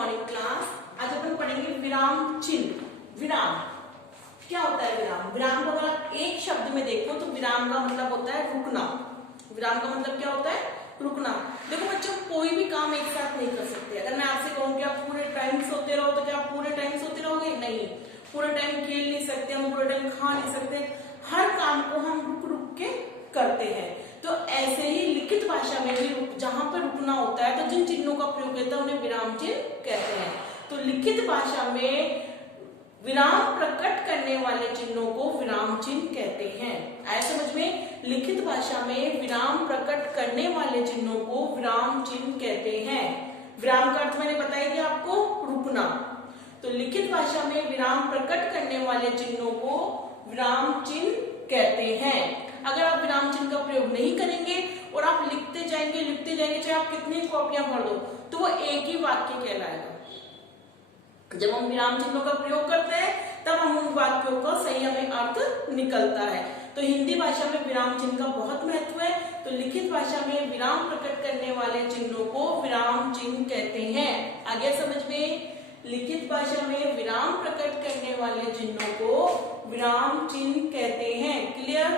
Morning class. आज अपन पढ़ेंगे विराम चिन्ह। विराम क्या होता है? विराम को अगर एक शब्द में देखो तो विराम का मतलब होता है रुकना। विराम का मतलब क्या होता है? रुकना। देखो बच्चों, कोई भी काम एक साथ नहीं कर सकते। अगर मैं आपसे कहूँ कि आप पूरे टाइम सोते रहो तो क्या आप पूरे टाइम सोते रहोगे? नहीं। पूरे टाइम खेल नहीं सकते, हम पूरे टाइम खा नहीं सकते। हर काम को हम रुक रुक के करते हैं। तो ऐसे ही लिखित भाषा में भी जहां पर रुकना होता है तो जिन चिन्हों का प्रयोग होता है उन्हें विराम चिन्ह कहते हैं। तो लिखित भाषा में विराम प्रकट करने वाले चिन्हों को विराम चिन्ह कहते हैं। आया समझ में? लिखित भाषा में विराम प्रकट करने वाले चिन्हों को विराम चिन्ह कहते हैं। विराम का अर्थ मैंने बताया कि आपको रुकना। तो लिखित भाषा में विराम प्रकट करने वाले चिन्हों को विराम चिन्ह कहते हैं। अगर आप विराम चिन्ह का प्रयोग नहीं करेंगे और आप लिखते जाएंगे चाहे आप कितनी कॉपियां भर दो तो वो एक ही वाक्य कहलाएगा। जब हम विराम चिन्हों का प्रयोग करते हैं तब हम उन वाक्यों का सही हमें अर्थ निकलता है। तो हिंदी भाषा में विराम चिन्ह का बहुत महत्व है। तो लिखित भाषा में विराम प्रकट करने वाले चिन्हों को विराम चिन्ह कहते हैं। आगे समझ में? लिखित भाषा में विराम प्रकट करने वाले चिन्हों को विराम चिन्ह कहते हैं। क्लियर?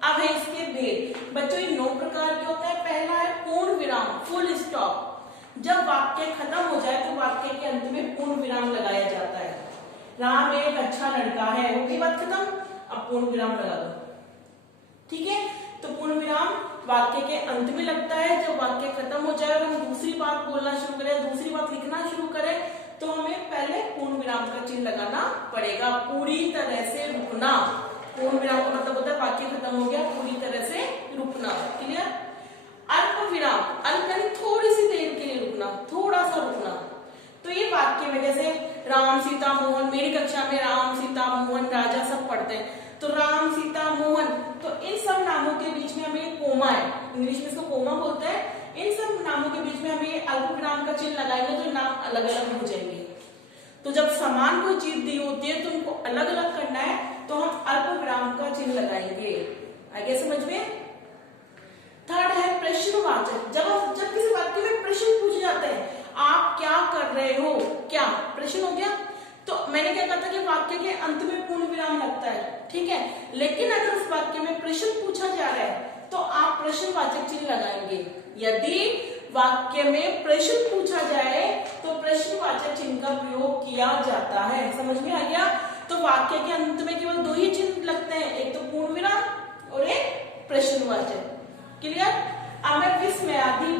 अब है इसके भेद। बच्चों, ये 9 प्रकार के होते हैं। पहला है पूर्ण विराम, फुल स्टॉप। जब वाक्य खत्म हो जाए तो वाक्य के अंत में पूर्ण विराम लगाया जाता है। राम एक अच्छा लड़का है, हो गई बात खत्म। अब पूर्ण विराम लगा दो। ठीक है? तो पूर्ण विराम वाक्य के अंत में लगता है। जब वाक्य खत्म हो जाए और हम दूसरी बात बोलना शुरू करें, दूसरी बात लिखना शुरू करें तो हमें पहले पूर्ण विराम का चिन्ह लगाना पड़ेगा। पूरी तरह से रुकना। पूर्ण विराम का मतलब होता है वाक्य खत्म हो गया, पूरी तरह से रुकना। क्लियर? अल्प विराम, अल्प यानी थोड़ी सी देर के लिए रुकना, थोड़ा सा रुकना। तो ये वाक्य में जैसे राम सीता मोहन, मेरी कक्षा में राम सीता मोहन राजा सब पढ़ते हैं। तो राम सीता मोहन, तो इन सब नामों के बीच में हमें कोमा है, इंग्लिश में इसको कोमा बोलते हैं। इन सब नामों के बीच में हमें अल्प विराम का चिन्ह लगाएंगे तो नाम अलग अलग हो जाएंगे। तो जब समान कोई चीज दी होती है तो उनको अलग अलग करना है तो हम अल्प विराम का चिन्ह लगाएंगे। आगे समझ में? थर्ड है प्रश्नवाचक। जब किसी वाक्य में प्रश्न पूछे जाते हैं, आप क्या कर रहे हो, क्या प्रश्न हो गया। तो मैंने क्या कहा था कि वाक्य के अंत में पूर्ण विराम लगता है। ठीक है? लेकिन अगर उस वाक्य में प्रश्न पूछा जा रहा है तो आप प्रश्नवाचक चिन्ह लगाएंगे। यदि वाक्य में प्रश्न पूछा जाए तो प्रश्नवाचक चिन्ह का प्रयोग किया जाता है। समझ में आ गया? तो वाक्य के अंत में केवल 2 ही चिन्ह लगते हैं, एक तो पूर्ण विराम और एक प्रश्नवाचक। क्लियर? अब मैं विस्मयादि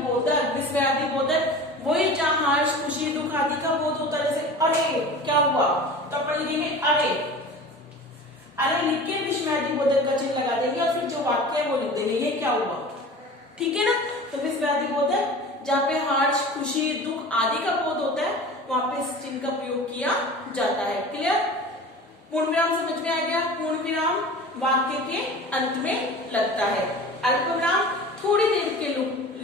बोधक वही जहां हर्ष खुशी दुख आदि का बोध होता है। जैसे अरे क्या हुआ तो अपन लिखेंगे अरे। अरे लिख के विस्मयादि बोधक का चिन्ह लगा देंगे और फिर जो वाक्य है वो लिख देंगे ये क्या हुआ। ठीक है ना? तो विस्मयादि बोधक जहाँ पे हर्ष खुशी दुख आदि का बोध होता है वहां पे इस चिन्ह का प्रयोग किया जाता है। क्लियर? पूर्ण विराम समझ में आ गया? पूर्ण विराम वाक्य के अंत में लगता है। अल्प विराम थोड़ी देर के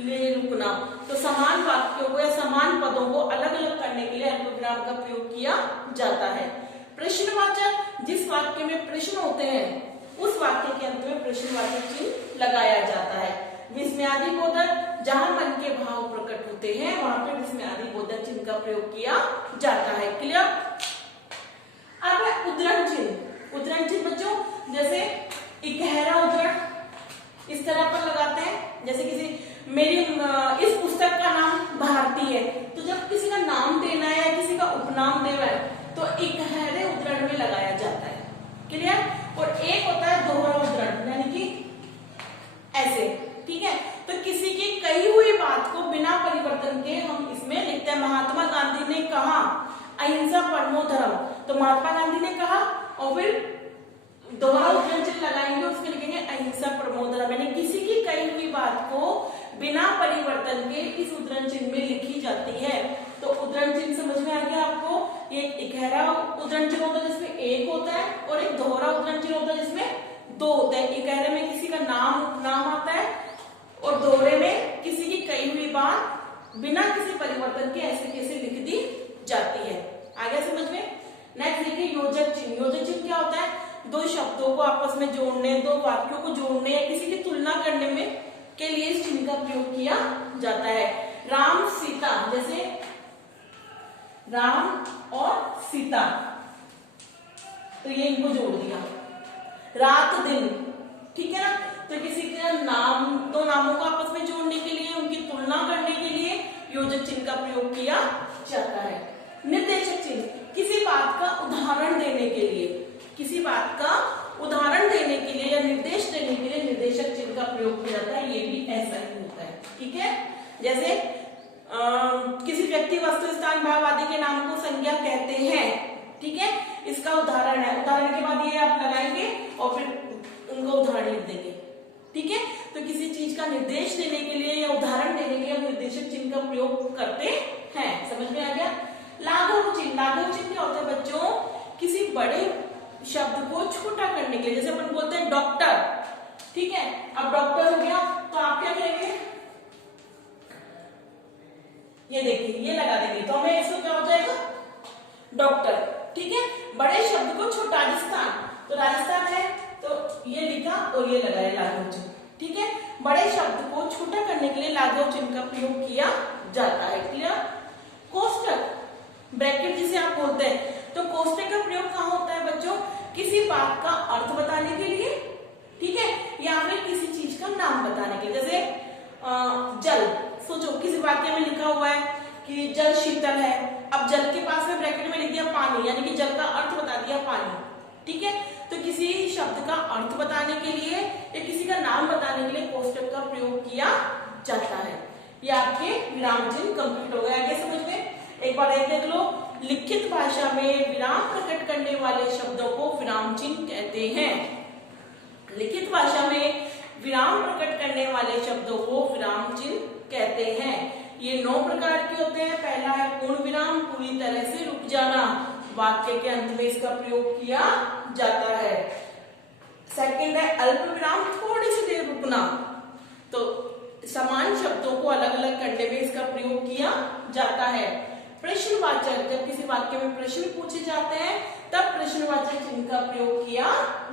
लिए रुकना। तो समान वाक्यों को या समान पदों को अलग अलग करने के लिए अल्प विराम का प्रयोग किया जाता है। प्रश्नवाचक, जिस वाक्य में प्रश्न होते हैं उस वाक्य के अंत में प्रश्नवाचक चिन्ह लगाया जाता है। विस्मयादि बोधक, जहां मन के भाव प्रकट होते हैं वहां पे विस्मयादि बोधक चिन्ह का प्रयोग किया जाता है। क्लियर? अब है उद्धरण चिन्ह। उद्धरण चिन्ह बच्चों, जैसे इकहरा उद्धरण इस तरह पर लगाते हैं। जैसे किसी मेरी इस पुस्तक का नाम भारती है, तो जब किसी का नाम देना है या किसी का उपनाम देना है तो इकहरे उद्धरण में लगाया जाता है। क्लियर? और एक होता है दोहरा उद्धरण, यानी कि ऐसे। ठीक है? तो किसी की कही हुई बात को बिना परिवर्तन के हम इसमें लिखते हैं। महात्मा गांधी ने कहा अहिंसा परमो धर्म, तो महात्मा गांधी ने कहा और फिर दोहरा उद्धरण चिन्ह लगाएंगे, उसमें लिखेंगे अहिंसा परमो धर्म। यानी किसी की कही हुई बात को बिना परिवर्तन के इस उद्धरण चिन्ह में लिखी जाती है। तो उद्धरण चिन्ह समझ में आ गया आपको? एक इकहरा उद्धरण चिन्ह होता है जिसमें एक होता है और एक दोहरा उद्धरण चिन्ह होता है जिसमें 2 होते हैं। इकहरे में किसी का नाम उपनाम आता है और दोहरे में किसी की कही हुई बात बिना किसी परिवर्तन के ऐसे कैसे लिख दी जाती है। आगे समझ में? नेक्स्ट देखिए योजक चिन्ह। योजक चिन्ह क्या होता है? 2 शब्दों को आपस में जोड़ने, 2 वाक्यों को जोड़ने या किसी की तुलना करने में के लिए इस चिन्ह का प्रयोग किया जाता है। राम सीता, जैसे राम और सीता, तो ये इनको जोड़ दिया। रात दिन, ठीक है ना, तो किसी का नाम, दो नामों को आपस में जोड़ने के लिए, उनकी तुलना करने के लिए योजक चिन्ह का प्रयोग किया जाता है। निर्देशक चिन्ह, किसी बात का उदाहरण देने के लिए, किसी बात का उदाहरण देने के लिए या निर्देश देने के लिए निर्देशक चिन्ह का प्रयोग किया जाता है। ये भी ऐसा ही होता है, ठीक है। जैसे किसी व्यक्ति, वस्तु, स्थान, भाव आदि के नाम को संज्ञा कहते हैं, ठीक है, इसका उदाहरण है। उदाहरण के बाद ये आप लगाएंगे और फिर उनको उदाहरण लिख देंगे, ठीक है। तो किसी चीज का निर्देश देने के लिए या उदाहरण देने के लिए हम निर्देशक चिन्ह का प्रयोग करते हैं। समझ में आ गया। लाघव चिन्ह, लाघव चिन्ह क्या होता है बच्चों, किसी बड़े शब्द को छोटा करने के लिए, जैसे अपन बोलते हैं डॉक्टर, ठीक है, अब डॉक्टर हो गया तो आप क्या करेंगे, ये देखिए ये लगा देंगे, तो हमें इसको क्या हो जाएगा, डॉक्टर, ठीक है। बड़े शब्द को छोटा, राजस्थान, तो राजस्थान है तो ये लिखा और ये लगाया लाघव चिन्ह, ठीक है। बड़े शब्द को छोटा करने के लिए लाघव चिन्ह का प्रयोग किया जाता है। क्लियर। कोष्टक, ब्रैकेट जिसे आप बोलते हैं, तो कोष्टक का प्रयोग कहाँ होता है बच्चों, किसी बात का अर्थ बताने के लिए, ठीक है, या फिर किसी चीज का नाम बताने के लिए। जैसे जल, सोचो किसी वाक्य में लिखा हुआ है कि जल शीतल है, अब जल के पास में ब्रैकेट में लिख दिया पानी, यानी कि जल का अर्थ बता दिया पानी, ठीक है। तो किसी शब्द का अर्थ बताने के लिए या किसी का नाम बताने के लिए कोष्टक का प्रयोग किया जाता है। ये आपके विराम चिन्ह कंप्लीट हो गए। आगे समझ में एक बार देख लो, लिखित भाषा में विराम प्रकट करने वाले शब्दों को विराम चिन्ह कहते हैं। लिखित भाषा में विराम प्रकट करने वाले शब्दों को विराम चिन्ह कहते हैं। ये 9 प्रकार के होते हैं। पहला है पूर्ण विराम, पूरी तरह से रुक जाना, वाक्य के अंत में इसका प्रयोग किया जाता है। सेकंड है अल्प विराम, थोड़ी सी देर रुकना, तो समान शब्दों को अलग अलग करने में इसका प्रयोग किया जाता है। प्रश्नवाचक, जब किसी वाक्य में प्रश्न पूछे जाते हैं तब प्रश्नवाचक चिन्ह का प्रयोग किया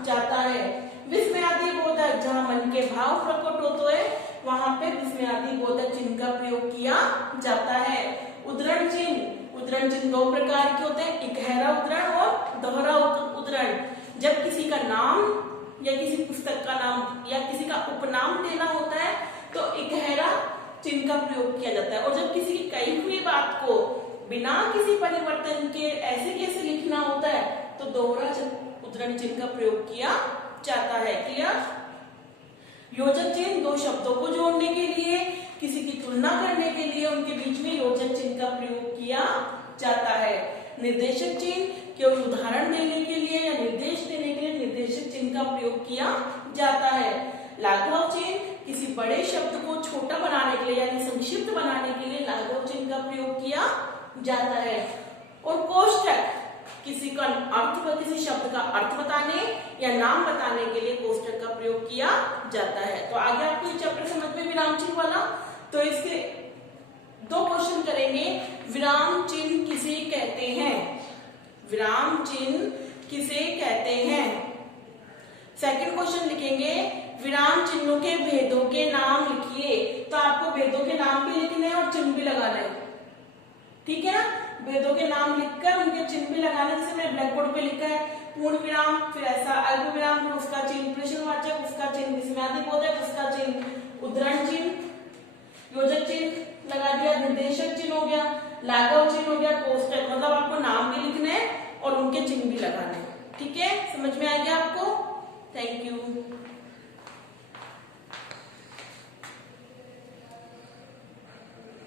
जाता है। विस्मयादि बोधक, जहां मन के भाव प्रकट होते हैं वहां पे विस्मयादि बोधक चिन्ह का प्रयोग किया जाता है। उद्धरण चिन्ह, उद्धरण चिन्ह 2 प्रकार के होते हैं, इकहरा उद्धरण और दोहरा उद्धरण। जब किसी का नाम या किसी पुस्तक का नाम या किसी का उपनाम देना होता है तो इकहरा चिन्ह का प्रयोग किया जाता है, और जब किसी की कही हुई बात को बिना किसी परिवर्तन के ऐसे कैसे लिखना होता है तो दोहरा उद्धरण चिन्ह का प्रयोग किया जाता है। क्लियर। योजक चिन्ह 2 शब्दों को जोड़ने के लिए, किसी की तुलना करने के लिए उनके बीच में योजक चिन्ह का प्रयोग किया जाता है। निर्देशक चिन्ह केवल उदाहरण देने के लिए या निर्देश देने के लिए निर्देशक चिन्ह का प्रयोग किया जाता है। लाघव चिन्ह किसी बड़े शब्द को छोटा बनाने के लिए यानी संक्षिप्त बनाने के लिए लाघव चिन्ह का प्रयोग किया जाता है। और कोष्टक किसी का अर्थ, किसी शब्द का अर्थ बताने या नाम बताने के लिए कोष्टक का प्रयोग किया जाता है। तो आगे आपको ये चैप्टर समझ में विराम चिन्ह वाला, तो इसके 2 क्वेश्चन करेंगे। विराम चिन्ह किसे कहते हैं, विराम चिन्ह किसे कहते हैं। सेकंड क्वेश्चन लिखेंगे, विराम चिन्हों के भेदों के नाम लिखिए। तो आपको भेदों के नाम भी लिखने हैं और चिन्ह भी लगाना है, ठीक है ना। भेदों के नाम लिखकर उनके चिन्ह भी लगाने, जैसे मैंने ब्लैक बोर्ड पे लिखा है पूर्ण विराम, फिर ऐसा अल्प विराम, फिर उसका चिन्ह प्रश्नवाचक, उसका चिन्ह विस्मयादि बोधक, उसका चिन्ह उद्धरण चिन्ह, योजक चिन्ह लगा दिया, निर्देशक चिन्ह हो गया, लाघव चिन्ह हो गया, कोष्टक, मतलब आपको नाम भी लिखने हैं और उनके चिन्ह भी लगाने हैं, ठीक है। समझ में आ गया आपको। Thank you.